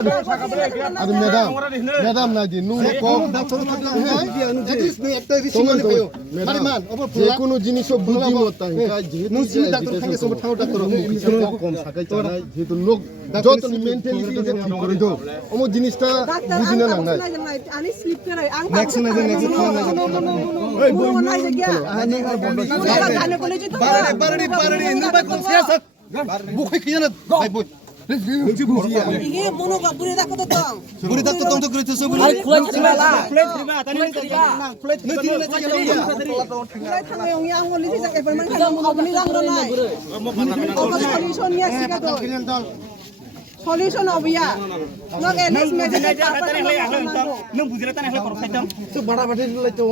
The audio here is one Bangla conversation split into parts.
আরে ম্যাডাম না দি নুন কম যে কোনো জিনিস বুদ্ধিমত্তা কম থাকাই যেহেতু লোক যত মেন্টালিটি ঠিক করে দাও অমর জিনিসটা বুঝি না না আনি স্লিপ করে 이게 뭐노가 불에 닦고 또 우리 다 또 그랬어 우리 아니 플레이트 형이 안 걸리지 에벌만 가는 거 보니 당러나 솔루션이야 시가도 솔루션 어비야 너 에너지 매직 nang bujila tan hele korok saidam তো বড় বড় লই তো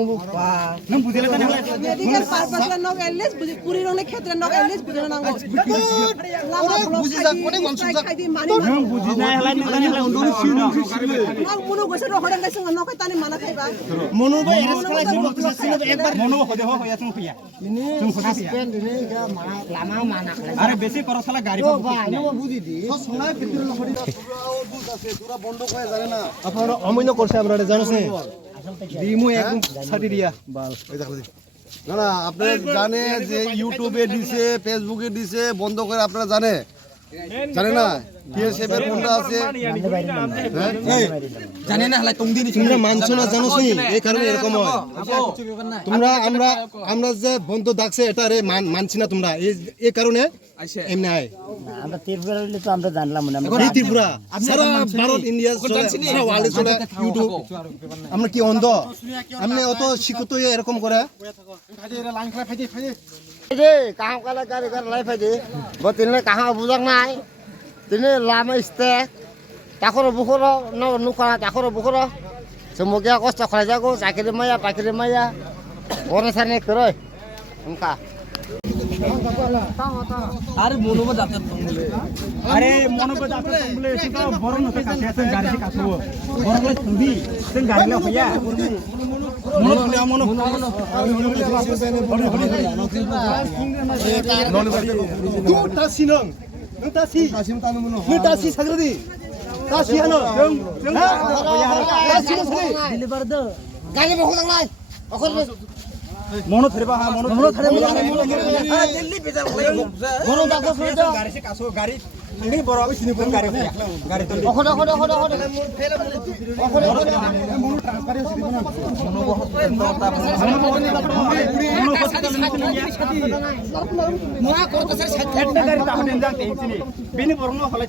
nang bujila tan hele medical purpose ন এলএস পুরি রনে ক্ষেত্রে ন এলএস বুঝনা নাঙ্গো বুঝি যা কোনে গলছ খাইদি মানি nang bujina hele ni tan hele ondoni sino ন মুনো গছে রহড়াং গাইছ ন কই তানি মানা খাইবা mono ba eres khala sino to sino ekbar mono hode ho ya tum khiya tum khota khiya Lama মানা খাইবা are besi korok sala gari ba বুঝি দি তো সোনা ভিতরে লহড়ি বুঝ আছে পুরা বন্ধ কয় জানে না আপনারা অমইন করছে আপনারা জানেন দিমু একদম ছাড়ি দিয়া বাল ওই দেখো না না আপনারা জানে যে ইউটিউবে দিছে ফেসবুকে দিছে বন্ধ করে আপনারা জানে না টিএসএফ এর কোনটা আছে জানে না হলাই তুমি দিনি তোমরা মানছো না জানো নি এই কারণে এরকম হয় তোমরা আমরা যে বন্ধ ডাকছে এটা রে মানছি না তোমরা এই কারণে এমনি আয় আমরা ত্রিপুরা হইলে তো আমরা জানলাম না এই ত্রিপুরা সারা ভারত ইন্ডিয়া সারা ওয়ার্ল্ডে চলে ইউটিউব আমরা কি অন্ধ আপনি অত শিক্ষিত এরকম করে রে কাহাম কালা গাড়ি গাড়ি লাই ফাইদে বতিলে কাহা বুজাক নাই তিনে লামা ইস্তে তাকর বুখর নুখরা তাকর বুখর সমগিয়া কষ্ট খাই যাগো চাকরি মাইয়া পাকরি মাইয়া ওরে সানে করয় উনকা are mono ba datat tumle are mono ba datat tumle sita boron hote ka sen gari se kaso boron le tumbi sen gari le hoya mono tu tasinang nang tasi nang tasi sagradi tasi hano tasi sagri deliver the গাড়ি বহু নাই অখর mono thriba ha mono thriba Delhi বেজাল বড় ডাকো ফেটো gari se kaso gari ni boro abi sini pun gari hoya gari to অখর অখর অখর অখর মোয়া করতে স্যার একটা gari ta hone jang ei sini bini borno hole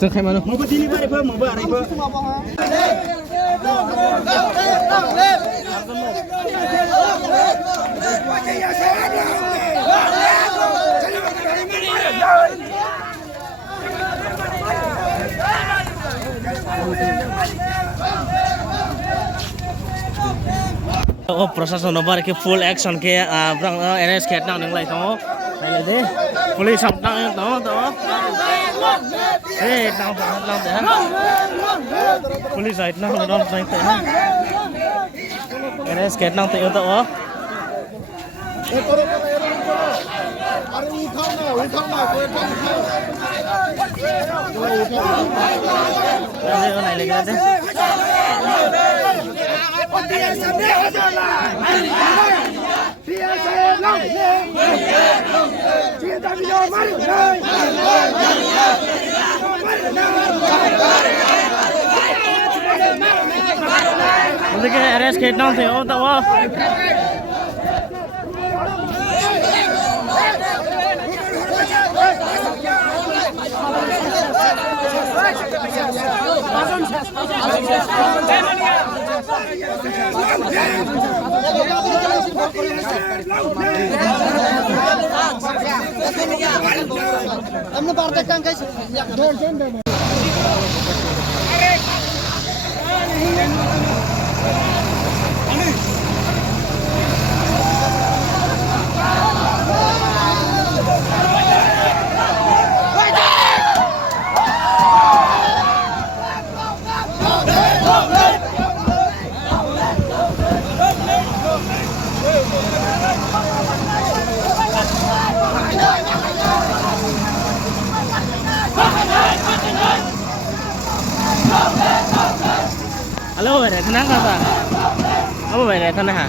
sen khai mano mo dini bare pho mo ba arai pho Oh proses nomor ke full action ke berang NS ket nang nang lai to lai de police sam nang to nang de police side nang don nang te NS ket nang te to আরে উঠাও না কয়েকটা uthao này lên đây cái arrest kết nong thì ô tao আমরা বারটা কাং গাইছ Halo, bayar, tenang kata. Apa bayar, tenang ha?